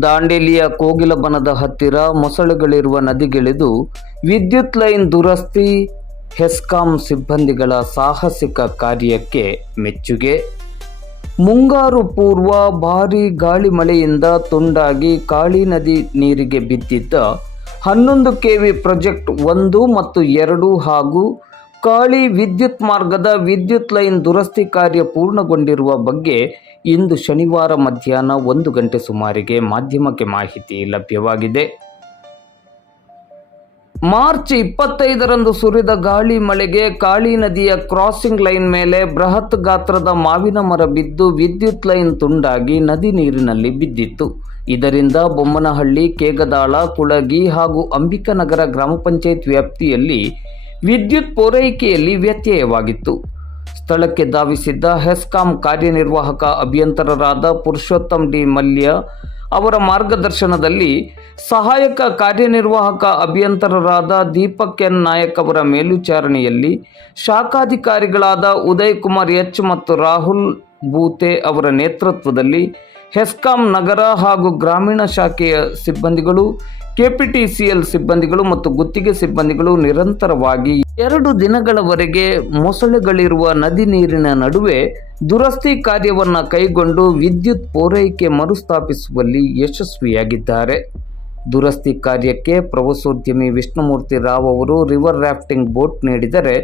ದಾಂಡೇಲಿಯ ಕೋಗಿಲಬನದ ಹತ್ತಿರ ಮೊಸಳೆಗಳಿರುವ ನದಿಗಿಳಿದು ವಿದ್ಯುತ್ ಲೈನ್ ದುರಸ್ತಿ ಹೆಸ್ಕಾಂ ಸಿಬ್ಬಂದಿಗಳ ಸಾಹಸಿಕ ಕಾರ್ಯಕ್ಕೆ ಮೆಚ್ಚುಗೆ. ಮುಂಗಾರು ಪೂರ್ವ ಭಾರೀ ಗಾಳಿ ಮಳೆಯಿಂದ ತುಂಡಾಗಿ ಕಾಳಿ ನದಿ ನೀರಿಗೆ ಬಿದ್ದಿದ್ದ ಹನ್ನೊಂದು ಕೆವಿ ಪ್ರಾಜೆಕ್ಟ್ ಒಂದು ಮತ್ತು ಎರಡು ಹಾಗೂ ಕಾಳಿ ವಿದ್ಯುತ್ ಮಾರ್ಗದ ವಿದ್ಯುತ್ ಲೈನ್ ದುರಸ್ತಿ ಕಾರ್ಯ ಪೂರ್ಣಗೊಂಡಿರುವ ಬಗ್ಗೆ ಇಂದು ಶನಿವಾರ ಮಧ್ಯಾಹ್ನ ಒಂದು ಗಂಟೆ ಸುಮಾರಿಗೆ ಮಾಧ್ಯಮಕ್ಕೆ ಮಾಹಿತಿ ಲಭ್ಯವಾಗಿದೆ. ಮಾರ್ಚ್ ಇಪ್ಪತ್ತೈದರಂದು ಸುರಿದ ಗಾಳಿ ಮಳೆಗೆ ಕಾಳಿ ನದಿಯ ಕ್ರಾಸಿಂಗ್ ಲೈನ್ ಮೇಲೆ ಬೃಹತ್ ಗಾತ್ರದ ಮಾವಿನ ಮರ ಬಿದ್ದು ವಿದ್ಯುತ್ ಲೈನ್ ತುಂಡಾಗಿ ನದಿ ನೀರಿನಲ್ಲಿ ಬಿದ್ದಿತ್ತು. ಇದರಿಂದ ಬೊಮ್ಮನಹಳ್ಳಿ, ಕೇಗದಾಳ, ಕುಳಗಿ ಹಾಗೂ ಅಂಬಿಕಾನಗರ ಗ್ರಾಮ ಪಂಚಾಯತ್ ವ್ಯಾಪ್ತಿಯಲ್ಲಿ ವಿದ್ಯುತ್ ಪೂರೈಕೆಯಲ್ಲಿ ವ್ಯತ್ಯಯವಾಗಿತ್ತು. ಸ್ಥಳಕ್ಕೆ ಧಾವಿಸಿದ್ದ ಹೆಸ್ಕಾಂ ಕಾರ್ಯನಿರ್ವಾಹಕ ಅಭಿಯಂತರರಾದ ಪುರುಷೋತ್ತಮ್ ಡಿ ಮಲ್ಯ ಅವರ ಮಾರ್ಗದರ್ಶನದಲ್ಲಿ ಸಹಾಯಕ ಕಾರ್ಯನಿರ್ವಾಹಕ ಅಭಿಯಂತರರಾದ ದೀಪಕ್ ಎನ್ ನಾಯಕ್ ಅವರ ಮೇಲ್ವಿಚಾರಣೆಯಲ್ಲಿ ಶಾಖಾಧಿಕಾರಿಗಳಾದ ಉದಯ್ ಕುಮಾರ್ ಎಚ್ ಮತ್ತು ರಾಹುಲ್ ಬೂತೆ ಅವರ ನೇತೃತ್ವದಲ್ಲಿ ಹೆಸ್ಕಾಂ ನಗರ ಹಾಗೂ ಗ್ರಾಮೀಣ ಶಾಖೆಯ ಸಿಬ್ಬಂದಿಗಳು, ಕೆಪಿಟಿಸಿಎಲ್ ಸಿಬ್ಬಂದಿಗಳು ಮತ್ತು ಗುತ್ತಿಗೆ ಸಿಬ್ಬಂದಿಗಳು ನಿರಂತರವಾಗಿ ಎರಡು ದಿನಗಳವರೆಗೆ ಮೊಸಳೆಗಳಿರುವ ನದಿ ನೀರಿನ ನಡುವೆ ದುರಸ್ತಿ ಕಾರ್ಯವನ್ನು ಕೈಗೊಂಡು ವಿದ್ಯುತ್ ಪೂರೈಕೆ ಮರುಸ್ಥಾಪಿಸುವಲ್ಲಿ ಯಶಸ್ವಿಯಾಗಿದ್ದಾರೆ. ದುರಸ್ತಿ ಕಾರ್ಯಕ್ಕೆ ಪ್ರವಾಸೋದ್ಯಮಿ ವಿಷ್ಣುಮೂರ್ತಿ ರಾವ್ ಅವರು ರಿವರ್ ರಾಫ್ಟಿಂಗ್ ಬೋಟ್ ನೀಡಿದರೆ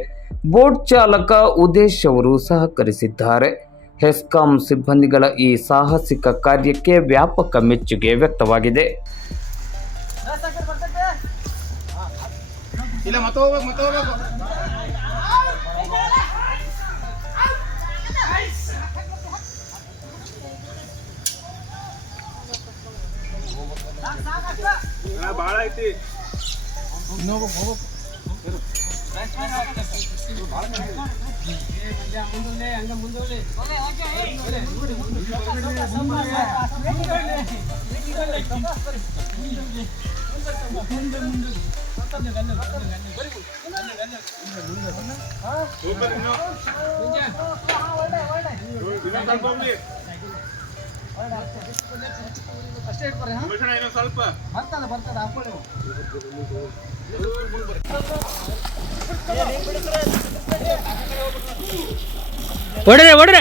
ಬೋಟ್ ಚಾಲಕ ಉದೇಶ್ ಅವರು ಸಹಕರಿಸಿದ್ದಾರೆ. ಹೆಸ್ಕಾಂ ಸಿಬ್ಬಂದಿಗಳ ಈ ಸಾಹಸಿಕ ಕಾರ್ಯಕ್ಕೆ ವ್ಯಾಪಕ ಮೆಚ್ಚುಗೆ ವ್ಯಕ್ತವಾಗಿದೆ. ಇಲ್ಲ ಮತ್ತೆ ಹೋಗ್ಬೇಕು ಹೋಗ್ಬೇಕು ಇನ್ನು. ಸ್ವಲ್ಪ. ಭೂಷಣ, ಹಾಕೊಳ್ಳಿ ಸ್ವಲ್ಪ ಹೊಡ್ರೆ ಹೊಡ್ರೆ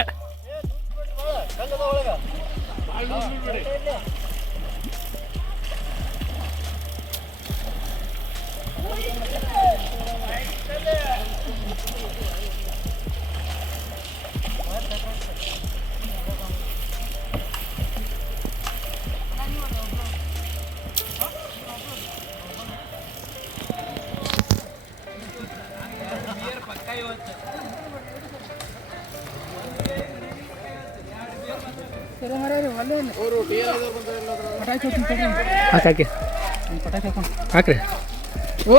ಹಾಕಿ ಹಾಕ್ರಿ ಓ!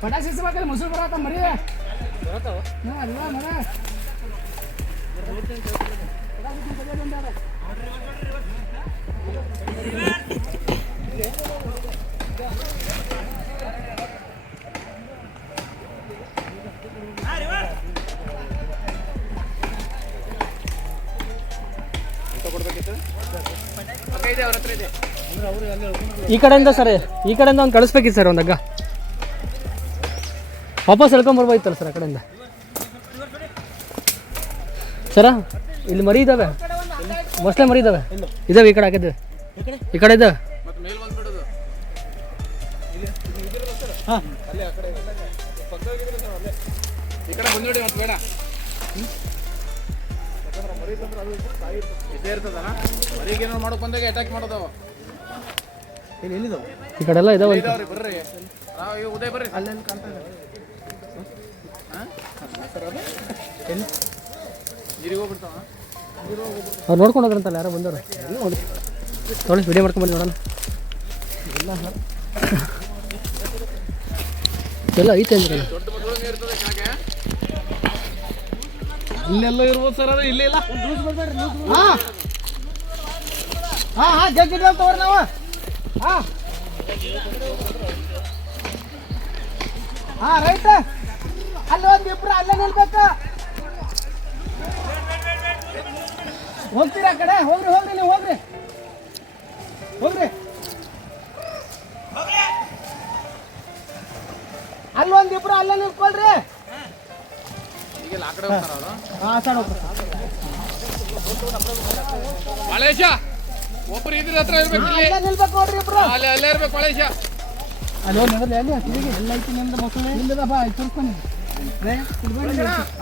ಪಟಾಕಿ ಸಿಸ್ಬೇಕಲ್ಲ ಮೊಸರು ಬರತ್ತ ಮರಿ ಅಲ್ಲ ಮರ? ಈ ಕಡೆಯಿಂದ ಸರ್, ಈ ಕಡೆಯಿಂದ ಒಂದು ಕಳಿಸ್ಬೇಕಿತ್ತು ಸರ್ ಒಂದು ಹಗ್ಗ. ವಾಪಸ್ ಎಳ್ಕೊಂಬರ್ಬೋಯ್ತಲ್ಲ ಸರ್ ಆ ಕಡೆಯಿಂದ? ಸರ, ಇಲ್ಲಿ ಮರಿ ಇದ್ದಾವೆ ಮೊಸಳೆ ಮರಿ ಇದ್ದಾವೆ ಇದಾವೆ ಈ ಕಡೆ ಹಾಕಿದ್ದೇವೆ ಈ ಕಡೆ ಇದ್ದಾವೆ ಮತ್ತೆ ಸಾಯಿ ಇದ್ದೇ ಇರ್ತದಲ್ಲ ಏನೋ ಮಾಡೋಕೆ ಬಂದಾಗ ಅಟ್ಯಾಕ್ ಮಾಡೋದವ ಇಲ್ಲಿ ಎಲ್ಲಿದಾವ ಈ ಕಡೆ ಎಲ್ಲ ಇದಾವೆ ಇದಾವ್ರಿ ಬರ್ರಿ ನಾವು ಈಗ ಉದಯ ಬರ್ರಿ ಅಲ್ಲೆಲ್ಲಿ ಕಾಣ್ತಾ ಇದೆ ನೀರಿಗೆ ಹೋಗ್ಬಿಡ್ತಾವ ಅವ್ರು ನೋಡ್ಕೊಂಡು ಹೋಗ್ರಂತಲ್ಲ ಯಾರೋ ಬಂದವರು. ನೋಡಿ ವಿಡಿಯೋ ಮಾಡ್ಕೊಂಡು ಬನ್ನಿ ನೋಡೋಣ. ಎಲ್ಲ ಐತೆ ಅಂದ್ರೆ ಇಲ್ಲೆಲ್ಲ ಇರ್ಬೋದು ಸರ್ ಅದು ಇಲ್ಲೇ ಇಲ್ಲ. ಹಾಂ. ಹಾ ಹಾ ಜಗ್ಗಿ ತಗೋರಿ ನಾವು. ಹಾ. ಹಾ ರೈಟ್ ಅಲ್ಲಿ ಒಂದು ಇಬ್ರು ಅಲ್ಲೇ ನಿಲ್ಬೇಕು. ಹೋಗ್ತೀರಾ ಆ ಕಡೆ? ಹೋಗ್ರಿ ಹೋಗ್ರಿ ನೀವು ಹೋಗ್ರಿ. ಹೋಗ್ರಿ. ಮಳೇಶ ಒಬ್ರು ಇದ್ರ ಹತ್ರ ಇರ್ಬೇಕು ಇಲ್ಲಿ. ಅಲ್ಲೇ ಅಲ್ಲಿ ಅಲ್ಲೇ ಇರ್ಬೇಕು ಮಳೇಶ ಅಲ್ಲೋ ಅಲ್ಲಿ ತಿರುಗಿ ಎಲ್ಲ ಐತಿ ನಿಮ್ದು ಮಕ್ಕಳು? ನಿಂದದ ಬಾ ತುರ್ಕೊಂಡು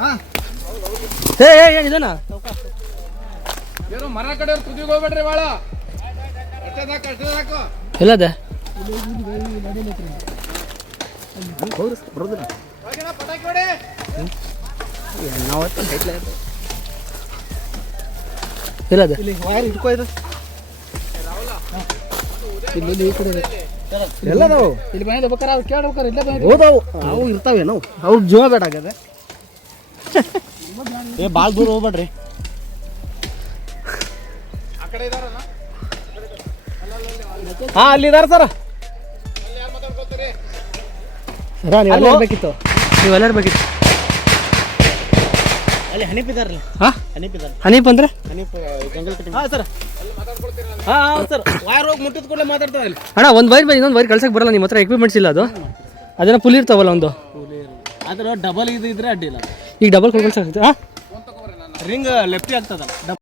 ಹಾಂ ಏ ಏ ಏ ಇದನ್ನ? ಏನು ಮರ ಕಡೆ ತುದಿಗೆ ಹೋಗ್ಬೇಡ್ರಿ ಭಾಳ ಸಾಕು ಎಲ್ಲದೆ? ಹೋಗಿನ ಪಟಾಕಿ ಹೊಡಿ. ಎಲ್ಲದೆ? ಇಲ್ಲಿ ವೈರ್ ಹಿಡ್ಕೊ ಇದು. ಇಲ್ಲಿ ಇಲ್ಲಿ ಈ ಕಡೆ ಇದೆ. ಎಲ್ಲದಾವು? ಇಲ್ಲಿ ಬಂದಿದ್ದೆ ಬೇಕಾರೆ ಅವ್ರು ಕೇಳ್ಬೇಕಾರೆ ಇಲ್ಲೇ ಬಂದಿದ್ದೆ ಹೋದವು. ಅವು ಇರ್ತಾವೇನು ಅವು ಜೀವ ಬೇಡ ಆಗದೆ ಏ ಭಾಳ ದೂರ ಹೋಗ್ಬೇಡ್ರಿ. ಹಾ ಸರ್ ಅಲ್ಲಿ ಇದಾರ ಮಾತಾಡ್ಕೊಳ್ತೀರಿ ಸರ ನೀವು ಅಲ್ಲೇ? ಇರ್ಬೇಕಿತ್ತು ನೀವು ಅಲ್ಲೇ ಇರ್ಬೇಕಿತ್ತು ಅಲ್ಲಿ ಹನೀಪ್ ಇದಾರಲ್ಲ. ಹಾಂ? ಹನೀಪ್ ಇದಾರ ಹನೀಪ್ ಅಂದ್ರೆ? ಹನೀಪ್ ಜಂಗಲ್ ಕಟಿಂಗ್ ಹಾ ಸರ್. ಹಾ ಹಾ ಸರ್. ವೈರ್ ಹೋಗಿ ಮುಟ್ಟಿದ ಕೂಡಲೇ ಮಾತಾಡ್ತಾವೆ ಅಲ್ಲಿ. ಅಣ್ಣ ಒಂದು ವೈರ್ ಬೈ ಇನ್ನೊಂದು ವೈರ್ ಕಳ್ಸಕ್ಕೆ ಬರಲ್ಲ ನಿಮ್ಮ ಹತ್ರ ಎಕ್ವಿಪ್ಮೆಂಟ್ಸ್ ಇಲ್ಲ ಅದು. ಅದನ್ನ ಪುಲ್ ಇರ್ತಾವಲ್ಲ ಒಂದು. ಆದ್ರೆ ಡಬಲ್ ಇದು ಇದ್ರೆ ಅಡ್ಡಿಲ್ಲ ಈಗ ಡಬಲ್ ಕಳ್ಸಕ್ಕೆ ಹಾಂ? ರಿಂಗ್ ಲೆಫ್ಟಿ ಆಗ್ತದಲ್ಲ.